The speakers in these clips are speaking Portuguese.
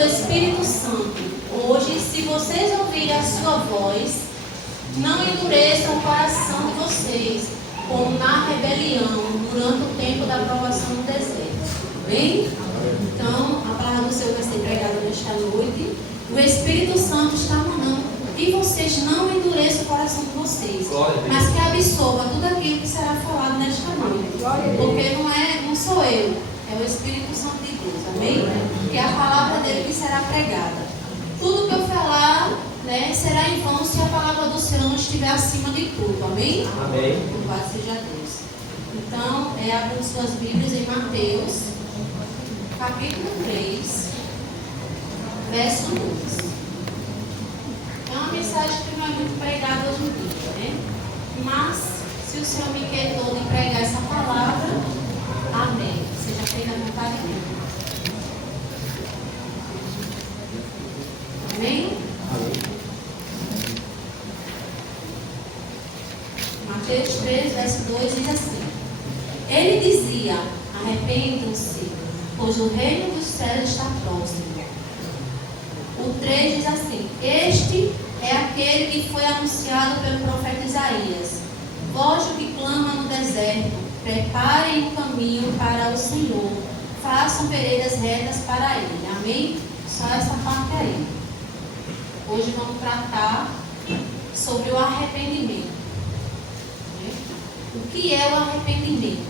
do Espírito Santo. Hoje, se vocês ouvirem a sua voz, não endureçam o coração de vocês, como na rebelião, durante o tempo da provação no deserto. Bem? Então, a palavra do Senhor vai ser pregada nesta noite. O Espírito Santo está mandando que vocês não endureçam o coração de vocês, mas que absorva tudo aquilo que será falado nesta noite. Porque não sou eu, é o Espírito Santo de Deus, amém? Que é a palavra dele que será pregada. Tudo que eu falar, será em vão se a palavra do Senhor não estiver acima de tudo, amém? Amém. Louvado seja Deus. Então, abram suas Bíblias em Mateus, capítulo 3, verso 2. É uma mensagem que não é muito pregada hoje em dia, né? Mas, se o Senhor me quedou de pregar essa palavra, amém. Seja feita a vontade dele. Amém? Mateus 3, verso 2 diz assim: Ele dizia: arrependam-se, pois o reino dos céus está próximo. O 3 diz assim: Este é aquele que foi anunciado pelo profeta Isaías. Voz que clama no deserto, preparem o caminho para o Senhor, façam veredas retas para ele. Amém? Só essa parte aí. Hoje vamos tratar sobre o arrependimento. O que é o arrependimento?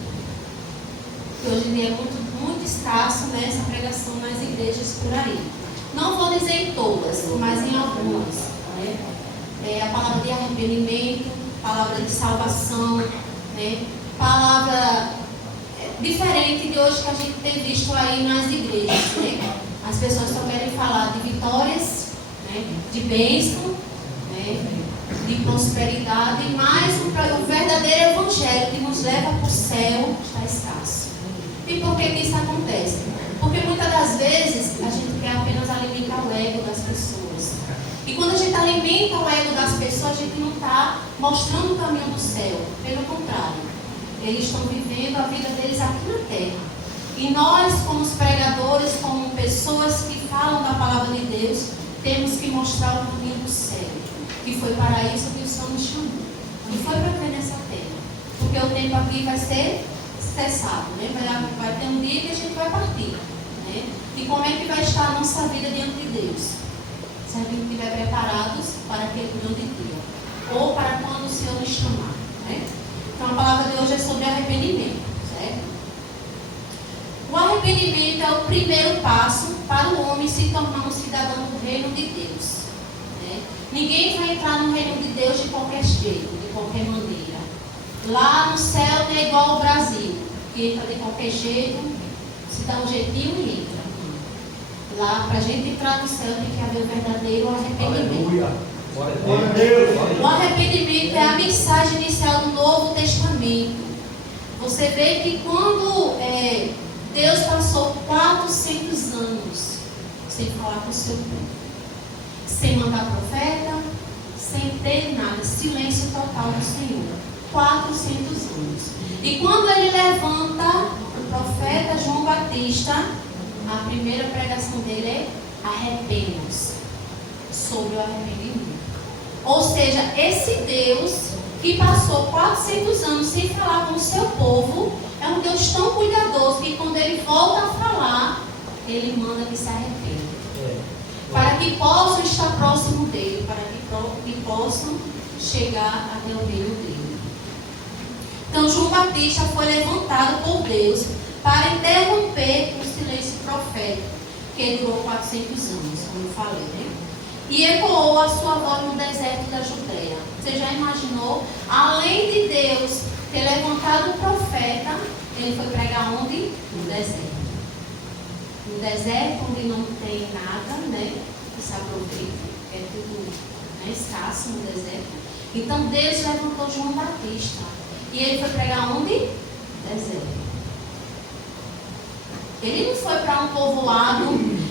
Que hoje em dia é muito escasso essa pregação nas igrejas por aí. Não vou dizer em todas, mas em algumas. A palavra de arrependimento, palavra de salvação, palavra diferente de hoje que a gente tem visto aí nas igrejas. As pessoas só querem falar de vitórias, de bênção, de prosperidade, mas o verdadeiro evangelho que nos leva para o céu está escasso. E por que isso acontece? Porque muitas das vezes a gente quer apenas alimentar o ego das pessoas. E quando a gente alimenta o ego das pessoas, a gente não está mostrando o caminho do céu. Pelo contrário, eles estão vivendo a vida deles aqui na terra. E nós, como os pregadores, como pessoas que falam da palavra de Deus, temos que mostrar o caminho do céu. Que foi para isso que o Senhor nos chamou. Não foi para viver nessa terra. Porque o tempo aqui vai ser cessado. Vai ter um dia que a gente vai partir. E como é que vai estar a nossa vida diante de Deus? Se a gente estiver preparados para aquele grande dia. Ou para quando o Senhor nos chamar. Então a palavra de hoje é sobre arrependimento. Certo? O arrependimento é o primeiro passo para o homem se tornar um cidadão do reino de Deus. Ninguém vai entrar no reino de Deus de qualquer jeito, de qualquer maneira. Lá no céu não é igual ao Brasil, que entra de qualquer jeito, se dá um jeitinho e entra. Lá, para a gente entrar no céu, tem que haver o verdadeiro arrependimento. O arrependimento é a mensagem inicial do Novo Testamento. Você vê que quando Deus passou 400 anos sem falar com o seu povo, sem mandar profeta, sem ter nada, silêncio total do Senhor. 400 anos. E quando ele levanta o profeta João Batista, a primeira pregação dele é arrependam-se, sobre o arrependimento. Ou seja, esse Deus que passou 400 anos sem falar com o seu povo, é um Deus tão cuidadoso que quando ele volta a falar, ele manda que se arrependa. Para que possam estar próximo dele, para que possam chegar até o reino dele. Então João Batista foi levantado por Deus para interromper o silêncio profético, que durou 400 anos, como eu falei, E ecoou a sua voz no deserto da Judeia. Você já imaginou? Além de Deus ter levantado o profeta, ele foi pregar onde? No deserto. No deserto, onde não tem nada, que se aproveita, é tudo escasso no deserto. Então Deus levantou João Batista. E ele foi pregar onde? No deserto. Ele não foi para um povoado,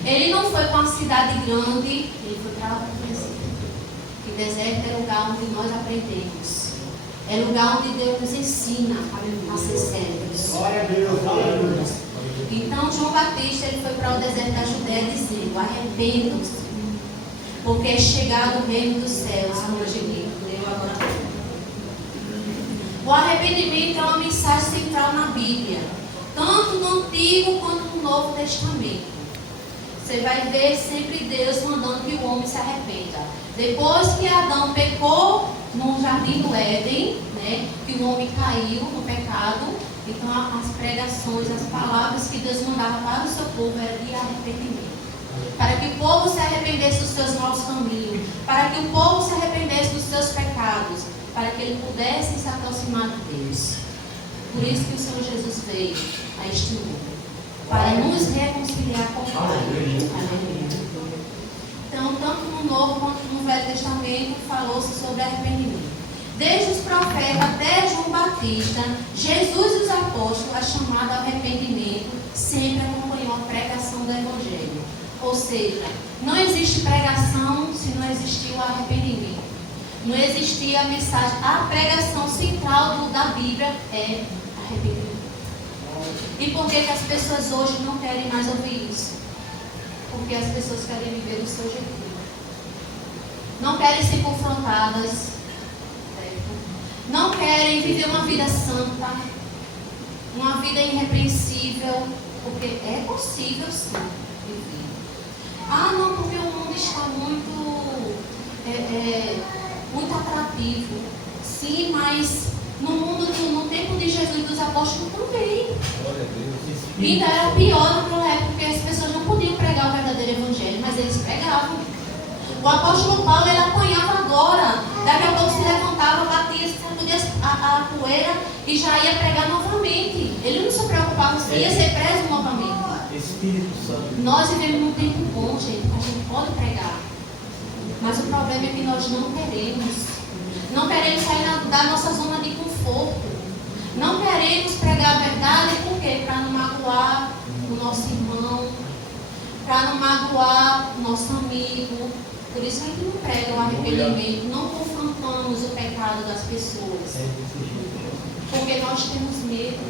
ele não foi para uma cidade grande, ele foi para o deserto. Que deserto é lugar onde nós aprendemos. É lugar onde Deus nos ensina a ser sérios. Glória a Deus, aleluia. Então João Batista ele foi para o deserto da Judéia dizendo: arrependam-se, porque é chegado o reino dos céus, como a gente leu agora. O arrependimento é uma mensagem central na Bíblia, tanto no Antigo quanto no Novo Testamento. Você vai ver sempre Deus mandando que o homem se arrependa. Depois que Adão pecou no jardim do Éden, né, que o homem caiu no pecado, então as pregações, as palavras que Deus mandava para o seu povo eram de arrependimento. Para que o povo se arrependesse dos seus maus caminhos, para que o povo se arrependesse dos seus pecados, para que ele pudesse se aproximar de Deus. Por isso que o Senhor Jesus veio a este mundo, para nos reconciliar com o Pai. Então, tanto no Novo quanto no Velho Testamento, falou-se sobre arrependimento. Desde os profetas até João Batista, Jesus e os apóstolos, a chamada ao arrependimento, sempre acompanhou a pregação do Evangelho. Ou seja, não existe pregação se não existir o arrependimento. Não existia a mensagem. A pregação central da Bíblia é arrependimento. E por que as pessoas hoje não querem mais ouvir isso? Porque as pessoas querem viver do seu jeito. Não querem ser confrontadas. Certo? Não querem viver uma vida santa. Uma vida irrepreensível. Porque é possível sim viver. Ah, não, porque o mundo está muito atrativo. Sim, mas no mundo, no tempo de Jesus e dos apóstolos também. Ainda era pior naquela época, porque as pessoas não podiam pregar o verdadeiro evangelho, mas eles pregavam. O apóstolo Paulo, ele apanhava agora. Daqui a pouco se levantava, batia, sacudia a poeira e já ia pregar novamente. Ele não se preocupava se ia ser preso novamente. Espírito Santo. Nós vivemos num tempo bom, gente, que a gente pode pregar. Mas o problema é que nós não queremos. Não queremos sair da nossa zona de conforto. Não queremos pregar a verdade, por quê? Para não magoar o nosso irmão, para não magoar o nosso amigo. Por isso a gente não prega o arrependimento, não confrontamos o pecado das pessoas. Porque nós temos medo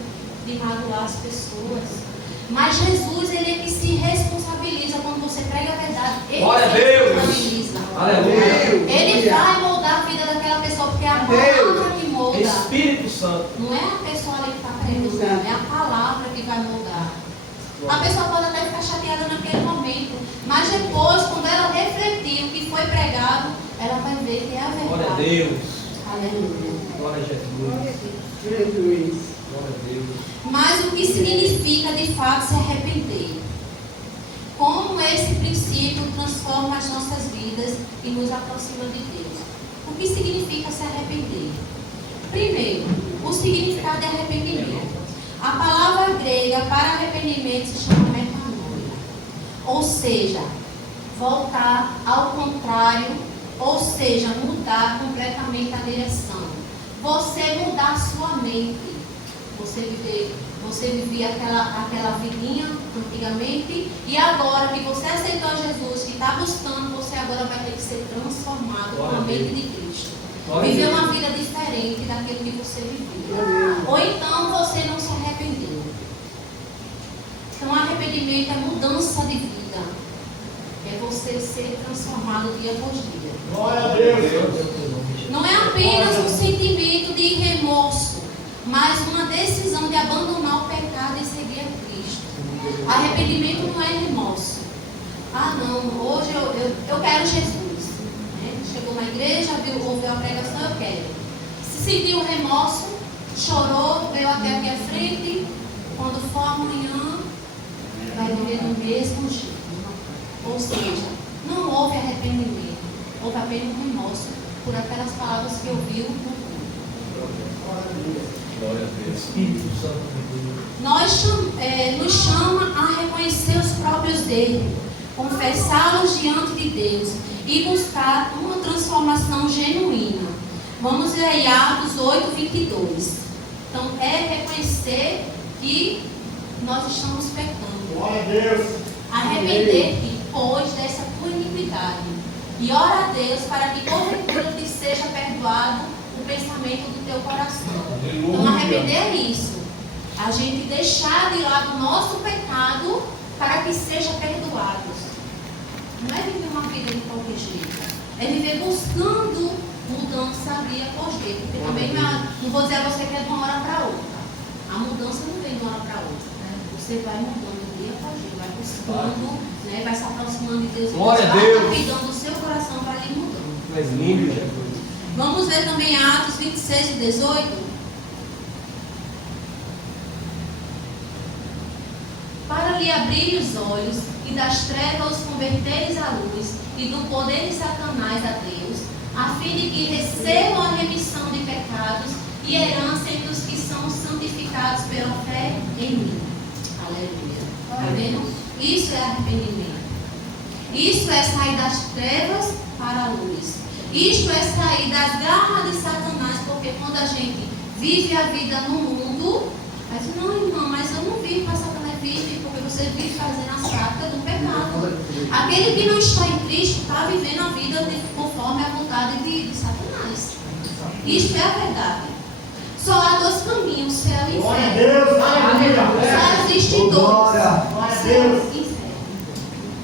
de magoar as pessoas. Mas Jesus, ele é que se responsabiliza quando você prega a verdade. Ele se responsabiliza. Aleluia. Ele vai moldar a vida daquela pessoa, porque é a palavra que molda. Espírito Santo. Não é a pessoa ali que está pregando, é a palavra que vai moldar. A pessoa pode até ficar chateada naquele momento, mas depois, quando ela refletir o que foi pregado, ela vai ver que é a verdade. Glória a Deus. Aleluia. Glória a Jesus. Jesus. Glória a Deus. Mas o que significa de fato se arrepender? Como esse princípio transforma as nossas vidas e nos aproxima de Deus? O que significa se arrepender? Primeiro, o significado de arrependimento. A palavra grega para arrependimento se chama metanoia. Ou seja, voltar ao contrário, ou seja, mudar completamente a direção. Você mudar a sua mente. Você vivia aquela vidinha antigamente, e agora que você aceitou Jesus, que está buscando, você agora vai ter que ser transformado com a mente de Cristo. Viver uma vida diferente daquilo que você vivia. Ou então você não se arrependeu. Então arrependimento é mudança de vida. É você ser transformado dia após dia. Glória a Deus. Não é apenas um sentimento de remorso, mas uma decisão de abandonar o pecado e seguir a Cristo. Arrependimento não é remorso. Ah não, hoje eu quero Jesus. Né? Chegou na igreja, ouviu a pregação, eu quero. Se sentiu remorso, chorou, veio até aqui à frente, quando for amanhã, vai viver no mesmo jeito. Ou seja, não houve arrependimento, houve apenas remorso por aquelas palavras que ouviu no culto. Glória a Deus. Espírito Santo de Deus. Nos chama a reconhecer os próprios erros, confessá-los diante de Deus e buscar uma transformação genuína. Vamos ler aí Atos 8, 22. Então, é reconhecer que nós estamos pecando. Glória a Deus. Arrepender-te, pois, dessa tua iniquidade. E ora a Deus para que porventura te seja perdoado o pensamento do teu coração. Então arrepender é isso. A gente deixar de lado o nosso pecado para que seja perdoados. Não é viver uma vida de qualquer jeito. É viver buscando mudança dia após dia. Porque também não vou dizer a você que é de uma hora para outra. A mudança não vem de uma hora para outra. Você vai mudando dia após dia, vai buscando, né, vai se aproximando de Deus. Glória a vai Deus. lapidando o seu coração para ir mudando. Tu és lindo, Jesus. Vamos ver também Atos 26 e 18. Para lhe abrir os olhos e das trevas os converteres à luz e do poder de Satanás a Deus, a fim de que recebam a remissão de pecados e herança entre os que são santificados pela fé em mim. Aleluia. Está vendo? Isso é arrependimento. Isso é sair das trevas para a luz. Isto é sair das garras de Satanás, porque quando a gente vive a vida no mundo, aí diz, não, irmão, mas eu não vivo para Satanás, vive, porque você vive fazendo as práticas do pecado. Aquele que não está em Cristo está vivendo a vida conforme a vontade de Satanás. Isto é a verdade. Só há dois caminhos, céu e inferno. Só existe dois. Céu e inferno.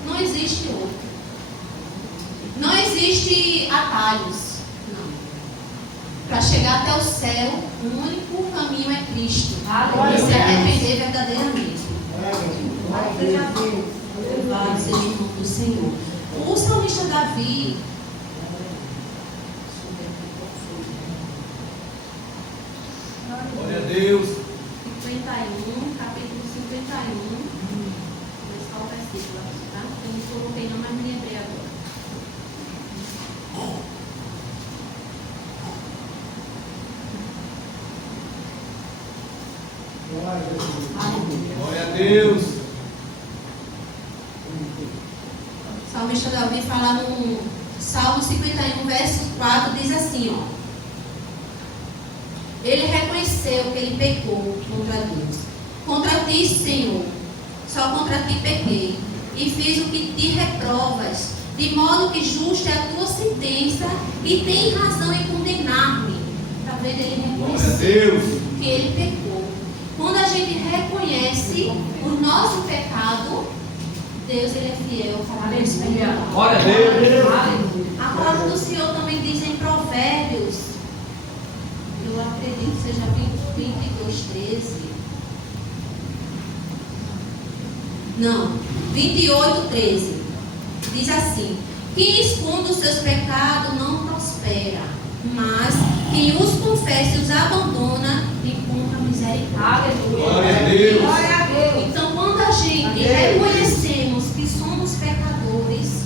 Não existe outro. Não existe atalhos. Não. Para chegar até o céu, o único caminho é Cristo. E se arrepender verdadeiramente. Louvado seja o nome do Senhor. O salmista Davi, Glória a Deus. 51, capítulo 51. Vou só o versículo aqui, tá? Eu não coloquei não, mas me lembrei agora. Glória a Deus. O salmista Davi fala no Salmo 51, verso 4, diz assim, ó. Ele reconheceu que ele pecou contra Deus. Contra ti, Senhor, só contra ti pequei, e fiz o que te reprovas, de modo que justa é a tua sentença, e tem razão em condenar-me. Está vendo? Ele reconheceu que ele pecou. Quando a gente reconhece o nosso pecado, Deus ele é fiel para nos perdoar. Glória a Deus. A palavra do Senhor também diz em Provérbios, eu acredito que seja 22:13. Não, 28:13. Diz assim: quem esconde os seus pecados não prospera, mas quem os confessa e os abandona encontra misericórdia. Glória a Deus. Glória a Deus. Então, quando a gente reconhecemos que somos pecadores,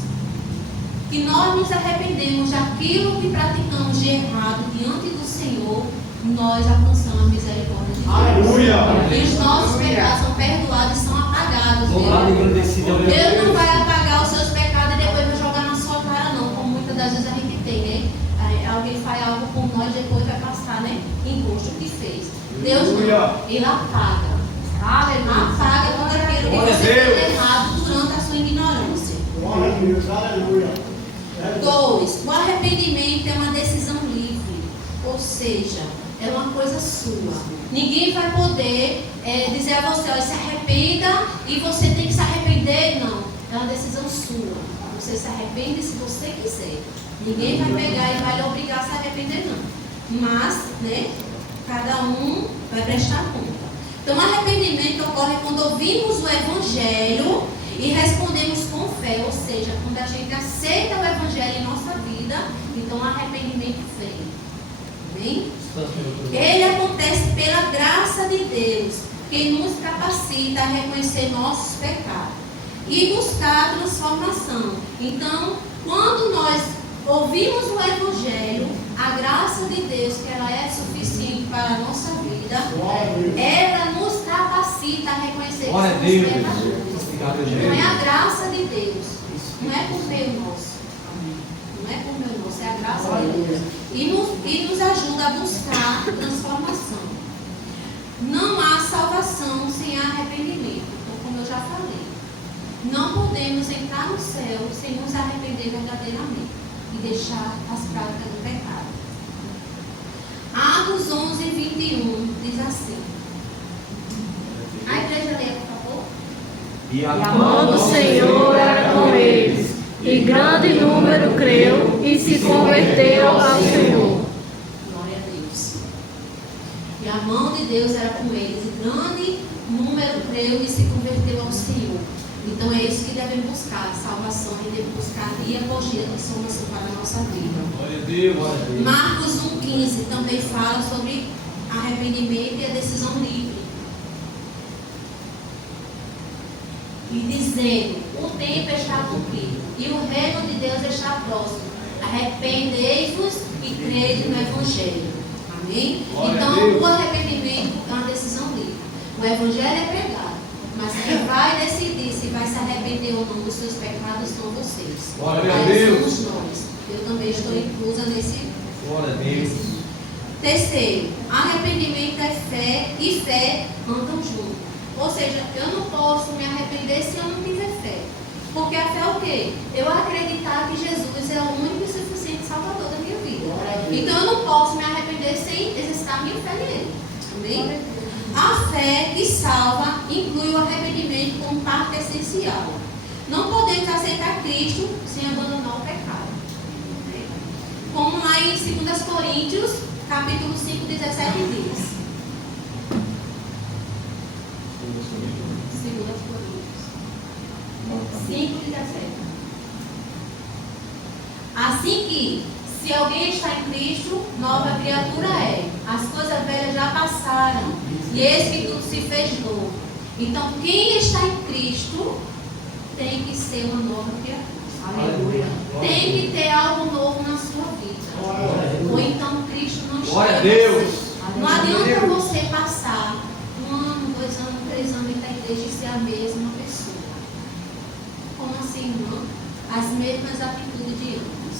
que nós nos arrependemos daquilo que praticamos de errado diante do Senhor, nós alcançamos a misericórdia de Deus. Aleluia. E os nossos pecados são perdoados e são apagados. Deus não vai apagar os seus pecados e depois vai jogar na sua cara, não, como muitas das vezes a gente tem, né? Alguém faz algo com nós e depois vai passar, né? Encosto que fez. Deus não, ele apaga. Apaga tudo aquilo que você fez errado durante a sua ignorância. 2. O arrependimento é uma decisão livre, ou seja, é uma coisa sua. Ninguém vai poder dizer a você, ó, se arrependa e você tem que se arrepender. Não, é uma decisão sua. Você se arrepende se você quiser. Ninguém vai pegar e vai lhe obrigar a se arrepender, não. Mas, né, cada um vai prestar conta. Então, o arrependimento ocorre quando ouvimos o Evangelho e respondemos com fé, ou seja, quando a gente aceita o Evangelho em nossa vida, então o arrependimento vem. Amém? Ele acontece pela graça de Deus, que nos capacita a reconhecer nossos pecados e buscar a transformação. Então, quando nós ouvimos o Evangelho, a graça de Deus, que ela é suficiente para a nossa vida, ela nos capacita a reconhecer que somos pecadores. Não é a graça de Deus, não é por meio nosso. Não é por meio nosso, é a graça de Deus. E nos ajuda a buscar transformação. Não há salvação sem arrependimento, então, como eu já falei. Não podemos entrar no céu sem nos arrepender verdadeiramente e deixar as práticas do pecado. Atos 11:21 diz assim: E a mão do Senhor era com eles, e grande número creu e se converteu ao Senhor. Glória a Deus. E a mão de Deus era com eles, e grande número creu e se converteu ao Senhor. Então é isso que devem buscar, salvação, e devem buscar dia após dia transformação para a nossa vida. Glória a Deus. Marcos 1,15 também fala sobre arrependimento e a decisão livre. E dizendo, o tempo está cumprido e o reino de Deus está próximo. Arrependei-vos e crede no Evangelho. Amém? Glória Então o arrependimento é uma decisão livre. O Evangelho é pregado, mas quem vai decidir se vai se arrepender ou não dos seus pecados são vocês. Glória a Aí Deus. somos nós. Eu também estou inclusa nesse. Glória a Deus. Terceiro, arrependimento é fé e fé andam juntos. Ou seja, eu não posso me arrepender se eu não tiver fé. Porque a fé é o quê? Eu acreditar que Jesus é o único e suficiente Salvador da minha vida. Então eu não posso me arrepender sem exercitar minha fé nele. Amém? A fé que salva inclui o arrependimento como parte essencial. Não podemos aceitar Cristo sem abandonar o pecado. Como lá em 2 Coríntios, capítulo 5, 17 diz. 2 Coríntios 5, 17. Assim que, se alguém está em Cristo, nova criatura é. As coisas velhas já passaram, e eis que tudo se fez novo. Então, quem está em Cristo tem que ser uma nova criatura. Aleluia. Tem que ter algo novo na sua vida. Ou então Cristo não está. Glória a Deus. Não adianta você passar 1 ano, 2 anos, 3 anos dentro da igreja e ser a mesma pessoa. Como assim, irmão? As mesmas atitudes de antes.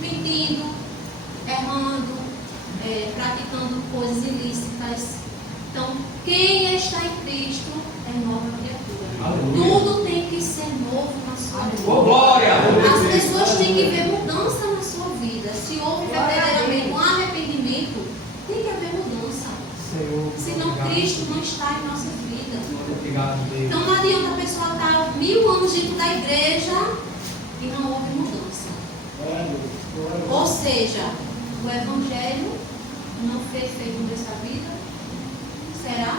Mentindo, errando, praticando coisas ilícitas. Então, quem está em Cristo é nova criatura. Aleluia. Tudo tem que ser novo na sua vida. Oh, glória. As pessoas têm que ver mudança na sua vida. Se houve verdadeiramente um arrependimento, tem que haver mudança. Senão Cristo não está em nossas vidas. Então não adianta a pessoa estar 1000 anos dentro da igreja e não houve mudança. Ou seja, o Evangelho não fez efeito nessa vida. Será?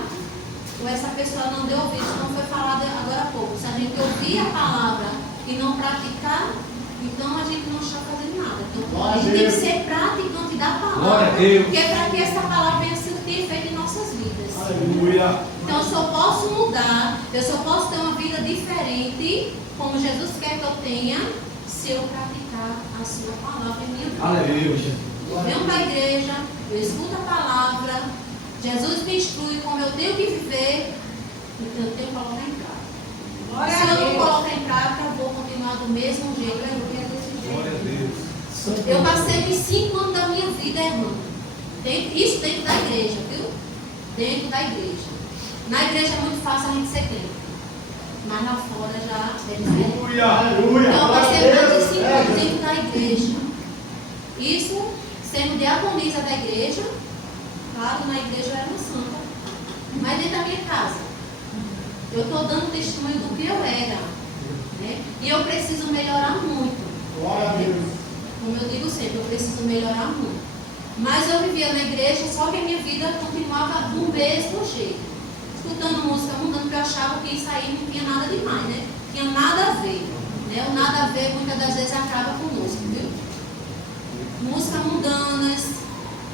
Ou essa pessoa não deu ouvido, não foi falado agora há pouco. Se a gente ouvir a palavra e não praticar, então a gente não está fazendo nada. Então a gente tem que ser praticante da palavra. Porque é para que essa palavra venha a ser feita em nossas vidas. Aleluia. Então eu só posso mudar, eu só posso ter uma vida diferente, como Jesus quer que eu tenha, se eu praticar a sua palavra em minha vida. Aleluia. Eu venho para a igreja, eu escuto a palavra, Jesus me instrui como eu tenho que viver, então eu tenho que colocar em prática. Se eu não colocar em prática, eu vou continuar do mesmo jeito, Glória a Deus. Eu passei 25 anos da minha vida errando. Isso dentro da igreja, viu? Dentro da igreja. Na igreja é muito fácil a gente ser crente, mas lá fora já é diferente. Aleluia. Então eu passei mais de 5 anos dentro da igreja. Isso sendo diaconisa da igreja. Claro, na igreja eu era uma santa. Mas dentro da minha casa, eu estou dando testemunho do que eu era. Né? E eu preciso melhorar muito. Como eu digo sempre, eu preciso melhorar muito. Mas eu vivia na igreja, só que a minha vida continuava do mesmo jeito. Escutando música mudando, porque eu achava que isso aí não tinha nada demais, né? Tinha nada a ver. Né? O nada a ver muitas das vezes acaba conosco, viu? Música mundanas.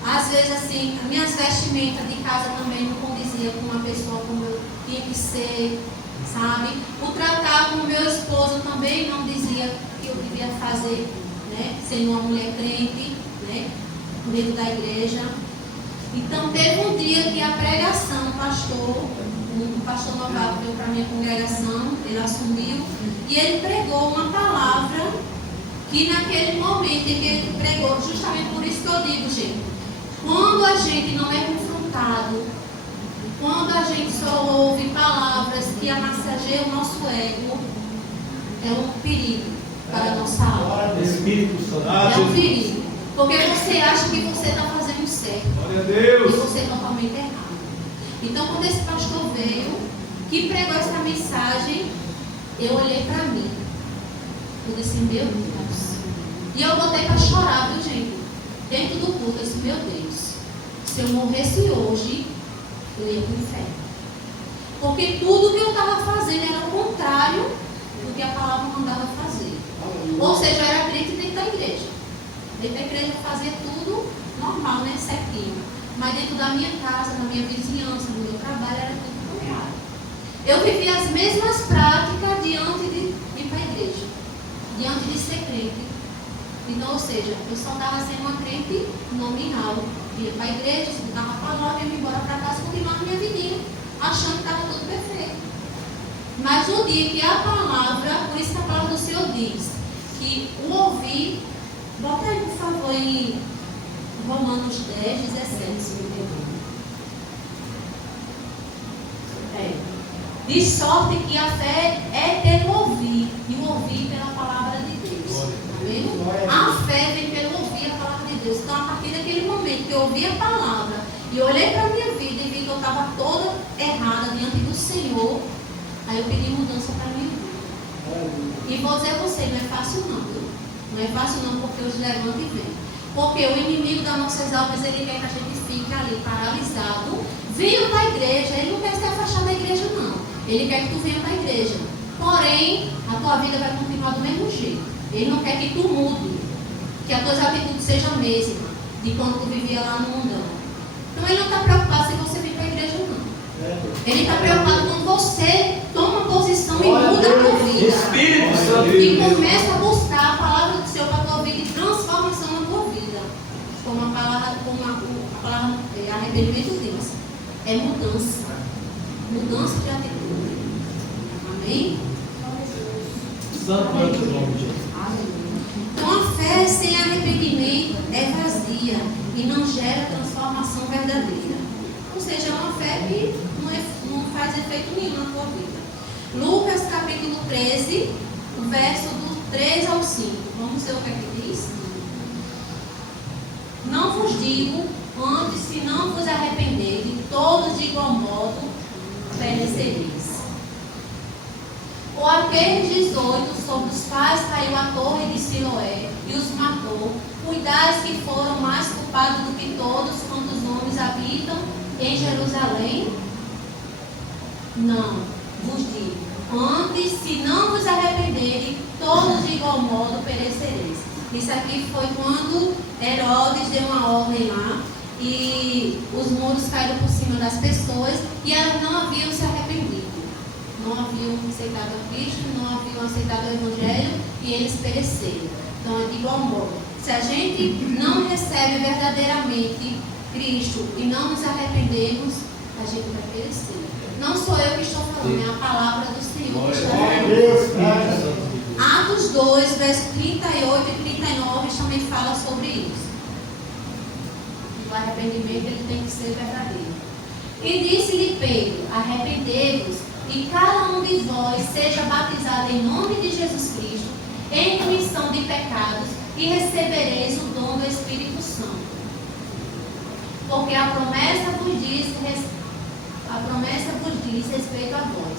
Às vezes, assim, as minhas vestimentas de casa também não condiziam com uma pessoa como eu tinha que ser, sabe? O tratar com o meu esposo também não dizia que eu devia fazer, né? Sendo uma mulher crente, né? Dentro da igreja. Então, teve um dia que a pregação, o pastor Novato veio para a minha congregação, ele assumiu, e ele pregou uma palavra que naquele momento em que ele pregou, justamente por isso que eu digo, gente, quando a gente não é confrontado, quando a gente só ouve palavras que amassageiam o nosso ego, é um perigo para a nossa alma. É um perigo. Porque você acha que você está fazendo certo. Glória a Deus. E você é totalmente errado. Então, quando esse pastor veio, que pregou essa mensagem, eu olhei para mim. Eu disse, meu Deus. E eu botei para chorar, viu, gente? Dentro do culto, eu disse, meu Deus, se eu morresse hoje, eu ia para o inferno. Porque tudo que eu estava fazendo era o contrário do que a palavra mandava fazer. Ou seja, eu era crente dentro da igreja. Dentro da igreja eu fazia tudo normal, né? Certinho. Mas dentro da minha casa, na minha vizinhança, no meu trabalho, era tudo contrário. Eu vivia as mesmas práticas diante de ir para a igreja. Diante de ser crente. Então, ou seja, eu só estava sendo uma crente nominal. Ia para a igreja, estudava a palavra, ia embora para casa, continuava minha vidinha, achando que estava tudo perfeito. Mas no dia que a palavra, por isso que a palavra do Senhor diz, que o ouvir, bota aí por favor em Romanos 10, 17. De sorte que a fé é pelo ouvir, e o ouvir pela palavra de Deus. Tá vendo? A fé vem pelo ouvir a palavra de Deus. Então, a partir daquele momento que eu ouvi a palavra e olhei para a minha vida e vi que eu estava toda errada diante do Senhor, aí eu pedi mudança para a minha vida. E vou dizer a você, não é fácil não, viu? Não é fácil não, porque os levanta e vem. Porque o inimigo das nossas almas, ele quer que a gente fique ali paralisado, vindo para a igreja. Ele não quer se afastar da igreja, não. Ele quer que tu venha para a igreja. Porém, a tua vida vai continuar do mesmo jeito. Ele não quer que tu mude, que as tuas atitudes sejam a mesma de quando tu vivia lá no mundão. Então ele não está preocupado se você vir para a igreja, não. Ele está preocupado quando você toma posição e muda a tua vida. E começa a buscar a palavra do Senhor para a tua vida e transformação na tua vida. Como a palavra arrependimento diz. É mudança. Mudança de atitude. Amém? Então a fé sem arrependimento é vazia e não gera transformação verdadeira. Ou seja, é uma fé que não faz efeito nenhum na tua vida. Lucas capítulo 13, verso do 3 ao 5. Vamos ver o que é que diz? Não vos digo, antes, se não vos arrependerem, todos de igual modo perecereis. Ou aqueles 18 sobre os quais caiu a torre de Siloé e os matou, cuidais que foram mais culpados do que todos quantos homens habitam em Jerusalém? Não, vos digo, antes, se não vos arrependerem, todos de igual modo perecereis. Isso aqui foi quando Herodes deu uma ordem lá e os muros caíram por cima das pessoas e elas não haviam se arrependido. Não haviam aceitado a Cristo, não haviam aceitado o Evangelho e eles pereceram. Então é de igual modo. Se a gente não recebe verdadeiramente Cristo e não nos arrependemos, a gente vai perecer. Não sou eu que estou falando, é a palavra do Senhor que está falando. Atos 2, versos 38 e 39 também fala sobre isso. O arrependimento ele tem que ser verdadeiro. E disse-lhe Pedro, arrependei-vos e cada um de vós seja batizado em nome de Jesus Cristo, em remissão de pecados, e recebereis o dom do Espírito Santo. Porque a promessa vos diz respeito a vós,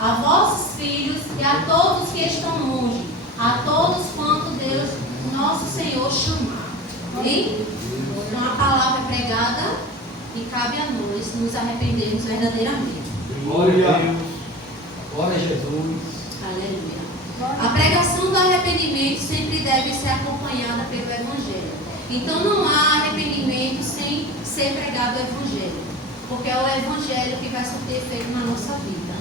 a vossos filhos e a todos que estão longe, a todos quanto Deus, nosso Senhor, chamar. Amém? Então a palavra é pregada e cabe a nós nos arrependermos verdadeiramente. Glória a Deus. Glória a Jesus. Aleluia. A pregação do arrependimento sempre deve ser acompanhada pelo Evangelho. Então não há arrependimento sem ser pregado o Evangelho. Porque é o Evangelho que vai surtir efeito na nossa vida.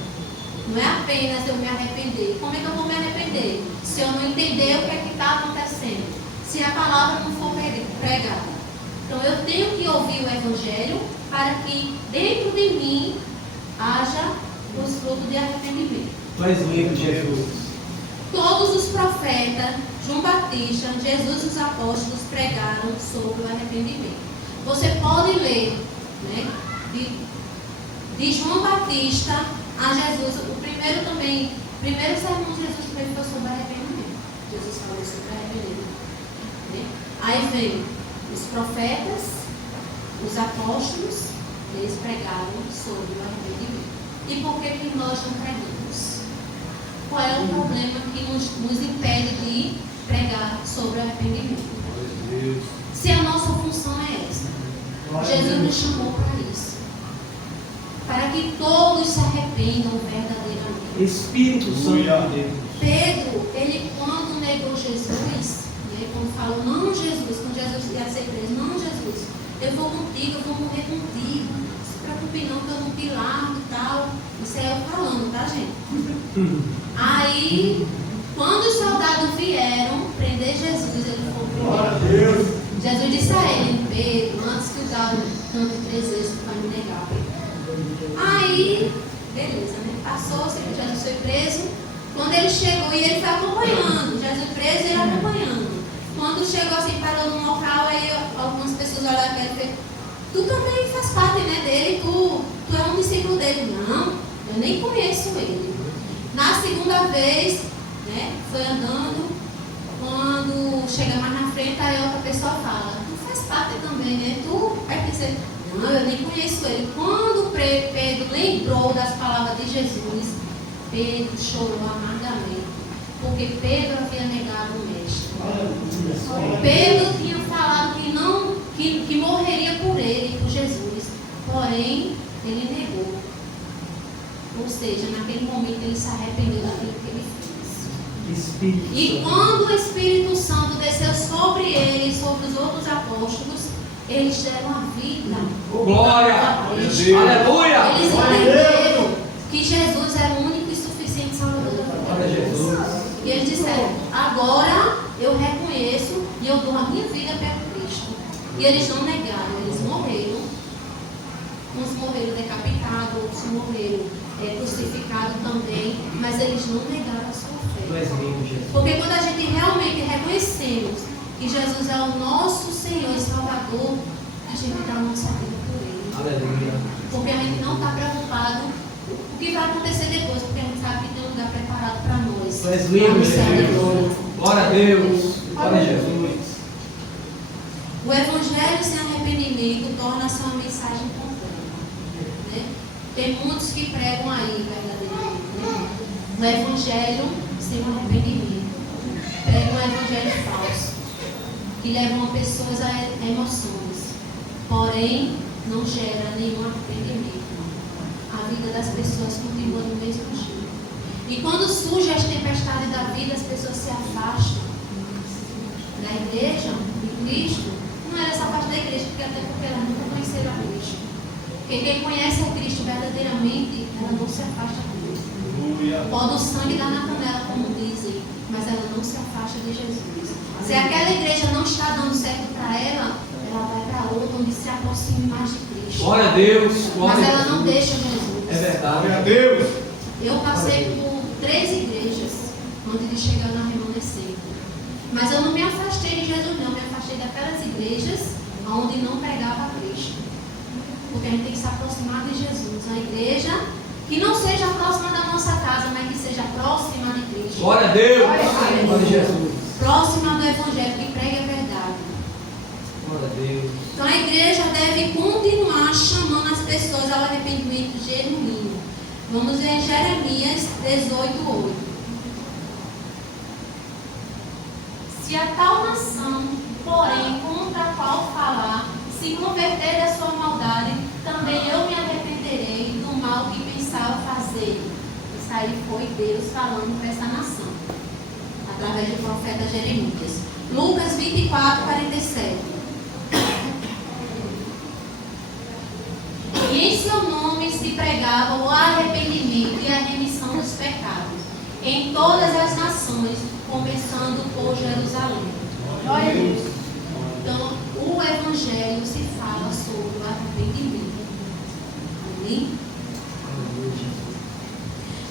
Não é apenas eu me arrepender. Como é que eu vou me arrepender? Se eu não entender o que é que está acontecendo. Se a palavra não for pregada. Então eu tenho que ouvir o Evangelho para que dentro de mim haja os frutos de arrependimento. Tu és lindo, Jesus. Todos os profetas, João Batista, Jesus e os apóstolos pregaram sobre o arrependimento. Você pode ler, né, de João Batista a Jesus. O primeiro sermão de Jesus também foi sobre arrependimento. Jesus falou sobre arrependimento. Né? Aí vem os profetas, os apóstolos, eles pregaram sobre o arrependimento. E por que nós não pregamos? Qual é o problema que nos impede de pregar sobre arrependimento? Se a nossa função é essa, Jesus nos chamou para isso, para que todos se arrependam verdadeiramente. Espírito Santo de Deus. Pedro, ele quando negou Jesus, quando falou, não Jesus, quando Jesus ia ser preso, não Jesus, eu vou contigo, eu vou morrer contigo, não se preocupe não, que eu não te largo e tal. Isso é eu falando, tá, gente? Aí, quando os soldados vieram prender Jesus, ele foi primeiro. Jesus disse a ele, Pedro, antes que o galo cante 3 vezes, tu vai me negar, Pedro. Aí, beleza, né? Passou-se, Jesus foi preso. Quando ele chegou, e ele foi acompanhando, Jesus preso e ele acompanhando. Quando chegou assim, parou num local, aí algumas pessoas olharam para ele e falaram, tu também faz parte, né, dele, tu é um discípulo dele. Não, eu nem conheço ele. Na segunda vez, né, foi andando, quando chega mais na frente, aí outra pessoa fala, tu faz parte também, né, tu pertence. Não, eu nem conheço ele. Quando Pedro lembrou das palavras de Jesus, Pedro chorou amargamente, porque Pedro havia negado o mestre. Pedro tinha falado que morreria por ele, por Jesus, porém ele negou. Ou seja, naquele momento ele se arrependeu daquilo que ele fez. E quando o Espírito Santo desceu sobre ele e sobre os outros apóstolos, eles deram a vida. Glória a Deus! Aleluia! Eles entenderam que Jesus era o único e suficiente Salvador da vida. E eles disseram, agora eu reconheço e eu dou a minha vida pelo Cristo. E eles não negaram, eles morreram. Uns morreram decapitados, outros morreram crucificados também, mas eles não negaram a sua fé. Porque quando a gente realmente reconhecemos que Jesus é o nosso Senhor e Salvador, a gente dá a nossa vida por Ele. Aleluia. Porque a gente não está preocupado o que vai acontecer depois, porque a gente sabe que tem um lugar preparado para nós. Tu és lindo, Jesus. Glória a Deus. Glória a Jesus. O Evangelho sem arrependimento torna-se uma mensagem completa. Né? Tem muitos que pregam aí, verdadeiramente. Né? O Evangelho sem arrependimento. Pregam um Evangelho falso, que levam pessoas a emoções, porém não gera nenhum arrependimento. A vida das pessoas continua do mesmo jeito. E quando surge as tempestades da vida, as pessoas se afastam da igreja, de Cristo. Não era essa parte da igreja, até porque elas nunca conheceram a Cristo. Porque quem conhece a Cristo verdadeiramente, ela não se afasta dele. Pode o sangue dar na canela, como dizem, mas ela não se afasta de Jesus. Se aquela igreja não está dando certo para ela, ela vai para outra onde se aproxime mais de Cristo. Glória a Deus. Glória mas ela a Deus. não deixa Jesus. É verdade. Glória a Deus. Eu passei por 3 igrejas antes de chegar na Remanescente. Mas eu não me afastei de Jesus, não. Me afastei daquelas igrejas onde não pregava Cristo. Porque a gente tem que se aproximar de Jesus. Uma igreja que não seja próxima da nossa casa, mas que seja próxima de Cristo. Glória a Deus. Glória a Jesus. Próxima do Evangelho, que prega a verdade. Glória a Deus. Então a igreja deve continuar chamando as pessoas ao arrependimento genuíno. Vamos ver Jeremias 18:8. Se a tal nação, porém, contra a qual falar, se converter da sua maldade, também eu me arrependerei do mal que pensava fazer. Isso aí foi Deus falando para essa nação, através do profeta Jeremias. Lucas 24:47. E em seu nome se pregava o arrependimento e a remissão dos pecados em todas as nações, começando por Jerusalém. Olha isso. Então, o Evangelho se fala sobre o arrependimento. Amém?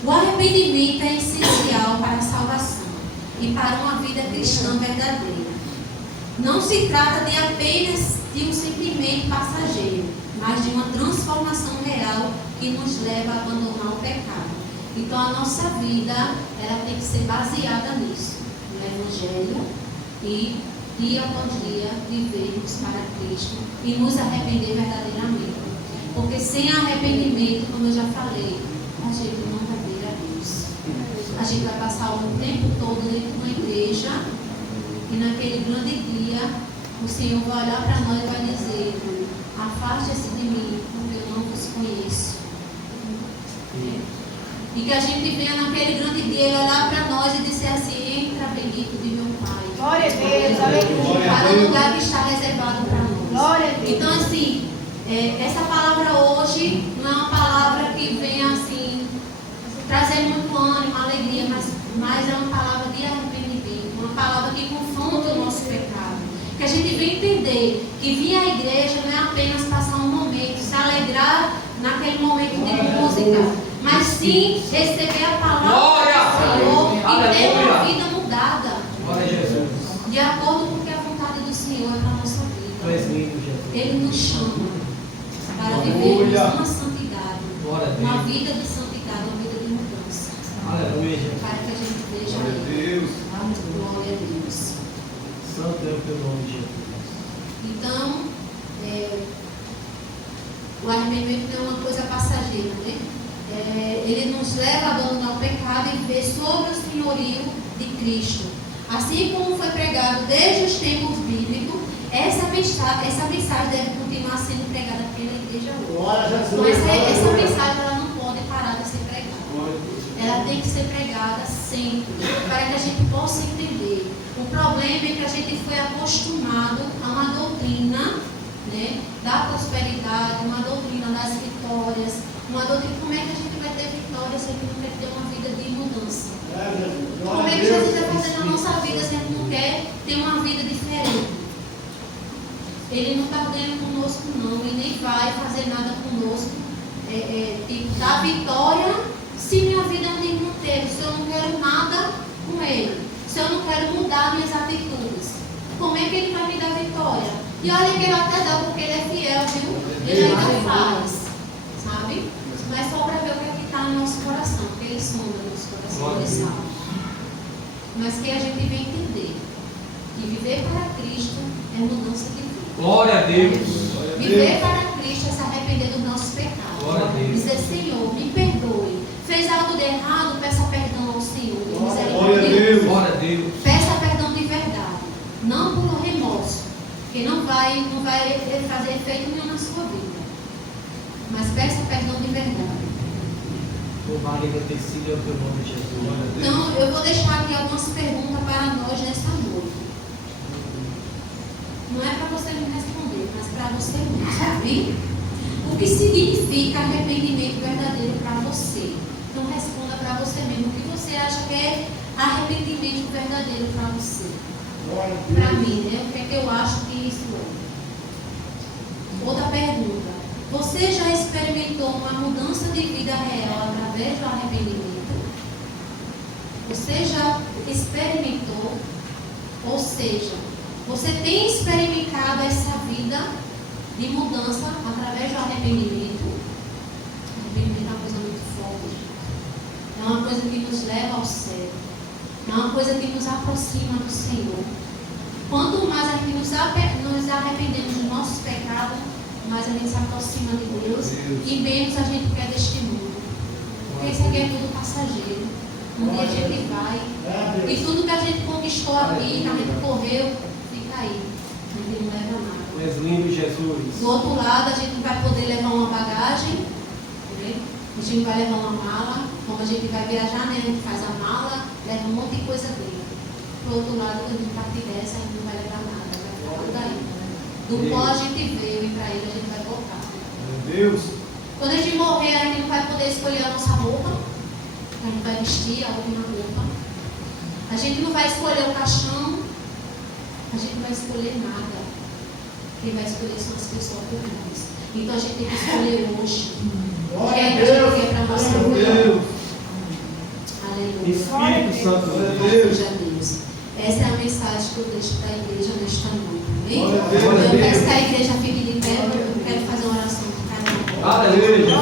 O arrependimento é essencial para a salvação e para uma vida cristã verdadeira. Não se trata de apenas de um sentimento passageiro, mas de uma transformação real que nos leva a abandonar o pecado. Então a nossa vida, ela tem que ser baseada nisso, no Evangelho, e dia após dia vivermos para Cristo e nos arrepender verdadeiramente. Porque sem arrependimento, como eu já falei, a gente não vai ver a Deus. A gente vai passar o tempo todo dentro de uma igreja e naquele grande dia o Senhor vai olhar para nós e vai dizer: afaste-se de mim, porque eu não vos conheço. E que a gente venha naquele grande dia ele olhar para nós e dizer assim: entra, bendito de meu Pai. Glória a Deus, aleluia. Para o lugar que está reservado para nós. Glória a Deus. Então, assim, essa palavra hoje não é uma palavra que venha assim trazer muito ânimo, alegria, mas é uma palavra de arrependimento, uma palavra que confronta o nosso pecado. Que a gente vem entender que vir à igreja não é apenas passar um momento, se alegrar naquele momento de música, mas sim receber a palavra do Senhor e ter uma vida mudada. Glória a Jesus. De acordo com o que a vontade do Senhor é para a nossa vida. Ele nos chama para vivermos uma santidade, uma vida de santidade, uma vida de mudança. Aleluia, Jesus. Para que a gente veja Ele. Glória a Deus. Santo é o teu nome, Jesus. Então, o arrependimento não é uma coisa passageira, né? Ele nos leva a abandonar o pecado e viver sobre o senhorio de Cristo. Assim como foi pregado desde os tempos bíblicos, essa mensagem deve continuar sendo pregada pela igreja hoje. Mas essa mensagem ela não pode parar de ser pregada. Ela tem que ser pregada sempre, para que a gente possa entender. O problema é que a gente foi acostumado a uma doutrina, né, da prosperidade, uma doutrina das vitórias, uma doutrina. Como é que a gente vai ter vitória se a gente não quer ter uma vida de mudança? Como é que Jesus vai fazer na nossa vida se a gente não quer ter uma vida diferente? Ele não está ganhando conosco, não, e nem vai fazer nada conosco, tipo, dar vitória se minha vida nem manteve, se eu não quero nada com Ele, se eu não quero mudar minhas atitudes. Como é que Ele vai me dar vitória? E olha que Ele até dá, porque Ele é fiel, viu? Ele ainda faz, sabe? Mas só para ver o que é que está no nosso coração, porque Ele sonda no nosso coração, Ele sabe. Mas que a gente vem entender que viver para Cristo é mudança de vida. Glória a Deus. Viver para Cristo é se arrepender dos nossos pecados. Glória a Deus. Dizer: Senhor, me perdoe. Fez algo de errado, peça perdão ao Senhor. Glória a Deus. Glória a Deus. Peça perdão de verdade. Não por remorso, que não vai fazer efeito nenhum na sua vida. Mas peça perdão de verdade. Louvado e agradecido é o teu nome, Jesus. Então, eu vou deixar aqui algumas perguntas para nós nesta noite. Não é para você me responder, mas para você mesmo, sabe? O que significa arrependimento verdadeiro para você? Então responda para você mesmo. O que você acha que é arrependimento verdadeiro para você? Para mim, né? O que é que eu acho que isso é? Outra pergunta. Você já experimentou uma mudança de vida real através do arrependimento? Você já experimentou? Ou seja, você tem experimentado essa vida de mudança através do arrependimento? O arrependimento é uma coisa muito forte. É uma coisa que nos leva ao céu. É uma coisa que nos aproxima do Senhor. Quanto mais a gente nos arrependemos dos nossos pecados, mais a gente se aproxima de Deus e menos a gente quer deste mundo. Porque isso aqui é tudo passageiro. Um dia a gente vai e tudo que a gente conquistou aqui, que a gente correu, fica aí. A gente não leva nada. Tu és lindo, Jesus. Do outro lado, a gente vai poder levar uma bagagem, né? A gente vai levar uma mala. Como a gente vai viajar, né? A gente faz a mala, leva um monte de coisa dentro. Do outro lado, quando a gente partir dessa, a gente não vai levar nada, vai ficar tudo aí. Do qual a gente veio e para ele a gente vai voltar. Meu Deus. Quando a gente morrer, a gente não vai poder escolher a nossa roupa. A gente vai vestir a última roupa. A gente não vai escolher o caixão. A gente não vai escolher nada. Quem vai escolher são as pessoas por nós. Então a gente tem que escolher hoje. O que é que a gente quer para a nossa vida? Aleluia. Espírito Santo de Deus. Deus. Essa é a mensagem que eu deixo para a igreja nesta noite. Amém? Glória a Deus. Eu peço que a igreja fique de pé, eu quero fazer uma oração por cada um. Aleluia.